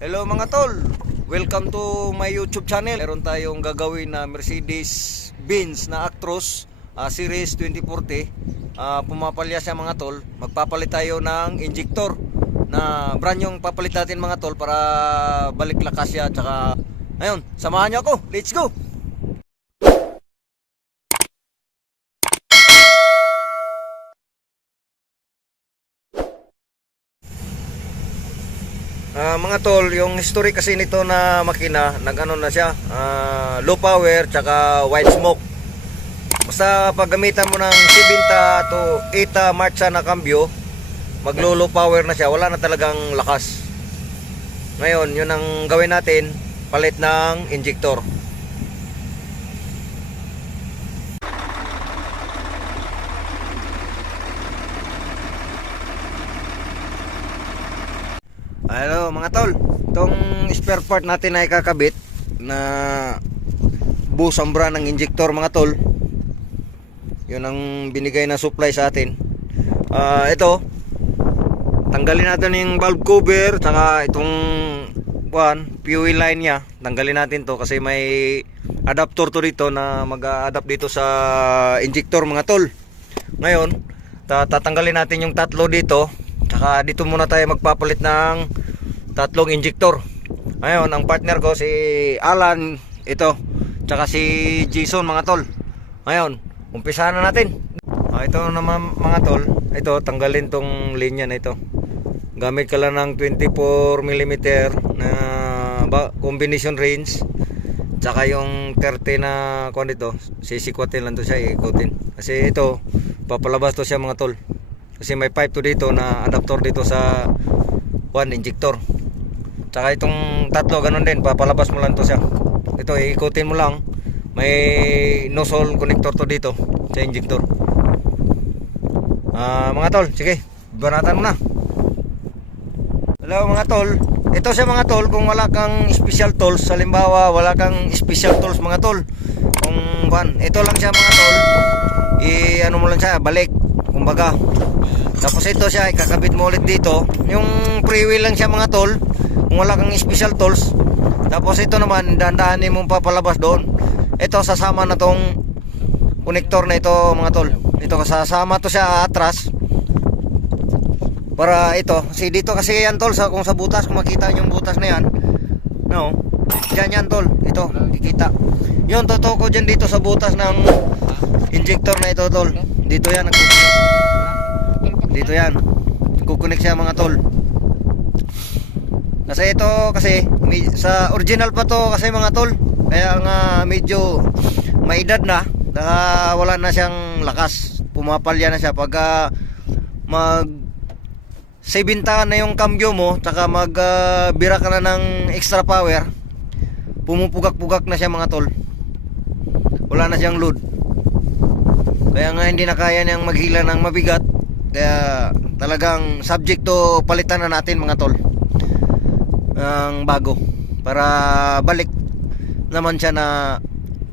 Hello mga tol, welcome to my YouTube channel. Meron tayong gagawin na Mercedes-Benz na Actros Series 2040. Pumapalya siya mga tol. Magpapalit tayo ng injector na brand yung papalit natin mga tol para balik lakas siya. Tsaka ayun, samahan niyo ako, let's go! Mga tol, yung history kasi nito na makina, nag-ano na siya, low power tsaka white smoke. Basta pag gamitan mo ng 70 to 80 marcha na cambio, maglo low power na siya, wala na talagang lakas. Ngayon, yun ang gawin natin, palit ng injector. Hello mga tol, itong spare part natin ay kakabit na busambra ng injector mga tol. Yun ang binigay na supply sa atin. Ito, tanggalin natin yung valve cover tsaka itong fuel line nya. Tanggalin natin to kasi may adapter to dito na mag-adapt dito sa injector mga tol. Ngayon, tatanggalin natin yung tatlo dito. Tsaka dito muna tayo magpapalit ng tatlong injector. Ayun, ang partner ko si Alan ito, tsaka si Jason mga tol. Ayun, umpisahan na natin. Ito naman mga tol, ito tanggalin tong linya na ito. Gamit ka lang ng 24mm na combination range. Tsaka yung 30 na kuan dito, sisikwatin lang to siya, ikutin. Kasi ito, papalabas to siya mga tol. Kasi may pipe to dito na adapter dito sa injector. Tsaka itong tatlo ganun din, papalabas mo lang to siya. Ito iikutin mo lang. May nozzle connector to dito sa injector. Mga tol, sige, banatan mo na. Hello mga tol. Ito siya mga tol, kung wala kang special tools, halimbawa wala kang special tools mga tol. Kung ito lang siya mga tol, ano mo lang siya, balik. Kumbaga, tapos ito siya, ikakabit mo ulit dito. Yung pre-wheel lang siya mga tol, kung wala kang special tools. Tapos ito naman, dahan-dahanin mong papalabas doon. Ito, sasama na tong connector na ito mga tol. Ito, sasama to siya atras. Para ito, kasi dito kasi yan tol, kung sa butas, kung makita yung butas na yan, no, dyan yan tol, ito, kikita. Yun, totoo ko dyan dito sa butas ng injector na ito tol. Dito yan, dito yan, kukunik siya mga tol. Kasi ito kasi sa original pa to kasi mga tol, kaya nga medyo may edad na, wala na siyang lakas, pumapalya na siya pagka mag 70 na yung cambio mo, tsaka mag bira ka na ng extra power, pumupugak-pugak na siya mga tol, wala na siyang load. Kaya nga hindi na kaya niyang maghila ng mabigat. Kaya talagang subject to palitan na natin mga tol ng bago para balik naman siya na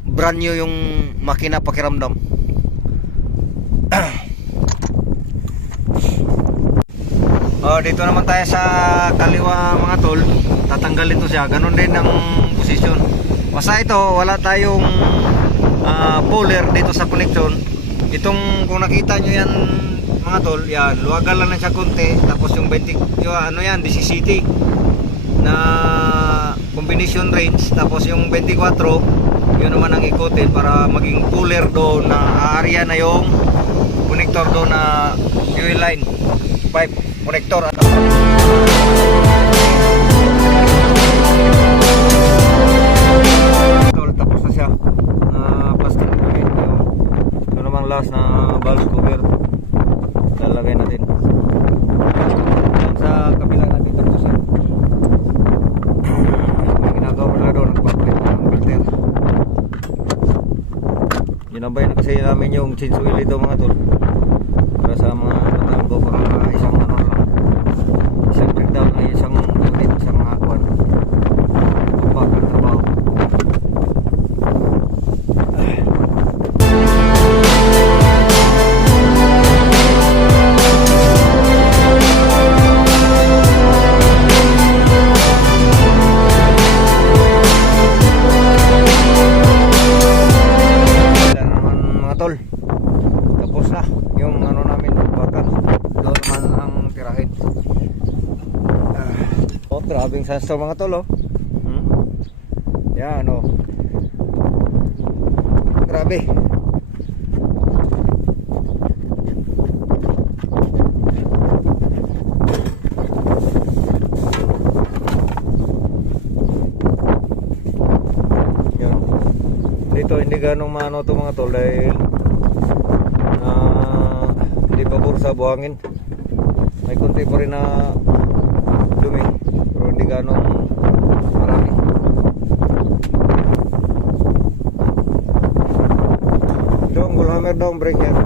brand new yung makina pakiramdam. Dito naman tayo sa kaliwa mga tol, tatanggalin to siya, ganun din ang posisyon. Basta ito, wala tayong puller dito sa connection. Itong kung nakita nyo yan mga tol, yan, luwagan lang siya konti. Tapos yung 20, yung ano yan, 17 na combination range. Tapos yung 24, yun naman ang ikutin para maging cooler doon na area na yung connector doon na fuel line pipe connector. Tol, tapos na siya. Plastic na rin yung namang last na valve cover. Lalagay natin sa kabila natin. Tapos yan, may ginagawa na doon, nagpapalit ng filter. Ginabay na kasi namin yung change oil ito mga tol, para sa mga katamgo, para isang ano lang, isang breakdown na isang unit, isang akuan pagpakal trabaho. Grabing sandstorm mga tol, oh. Yan, oh. Grabe. Yan. Dito hindi ganong maano to mga tol dahil hindi pa puro sa buhangin. May konti pa rin na dumi pero hindi ganong marami. Dong, bullhammer dong, break yan.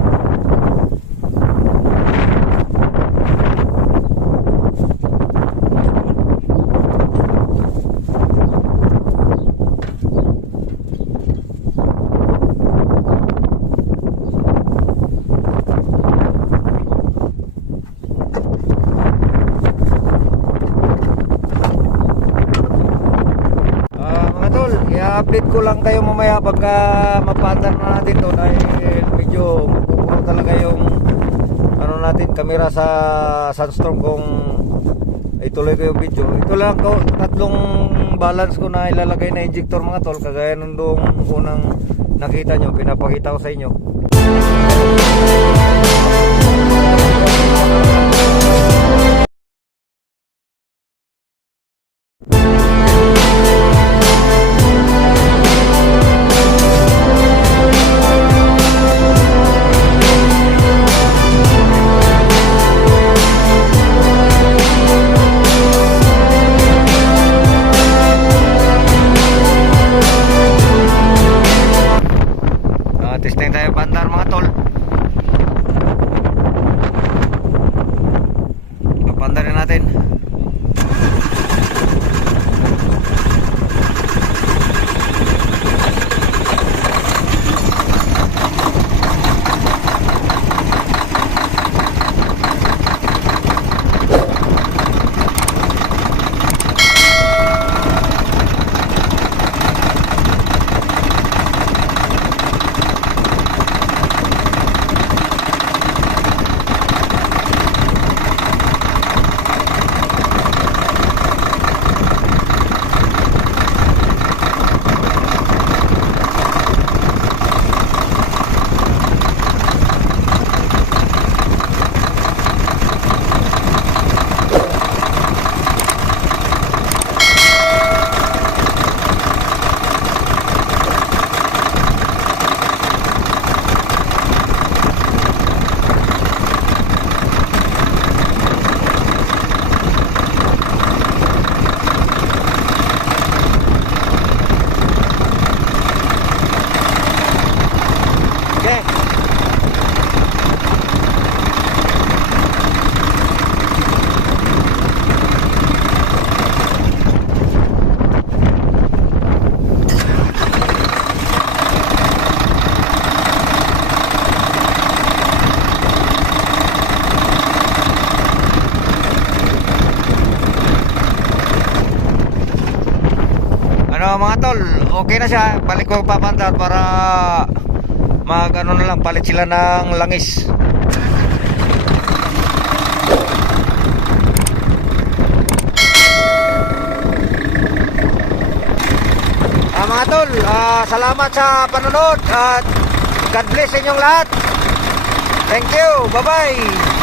I-update ko lang kayo mamaya pagka mapaandar na natin to dahil medyo pupuro talaga yung ano natin kamera sa sandstorm kung ituloy ko yung video. Ito lang ko tatlong balance ko na ilalagay na injector mga tol kagaya nung unang nakita nyo, pinapakita ko sa inyo. Testing tayo bandar mga tol. Papandarin natin. Ano mga tol, okay na siya. Balik ko papandar para mag ano na lang, palit sila ng langis. Mga tol, salamat sa panonood at God bless inyong lahat. Thank you, bye bye.